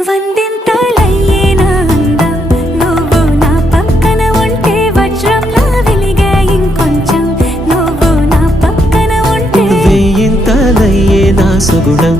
వందింతలయ్యేనా అందం నువ్వు నా పక్కన ఉంటే వజ్రంలా వెలిగే ఇంకొంచెం నువ్వు నా పక్కన ఉంటే వేయింతలయ్యేనా సుగుణం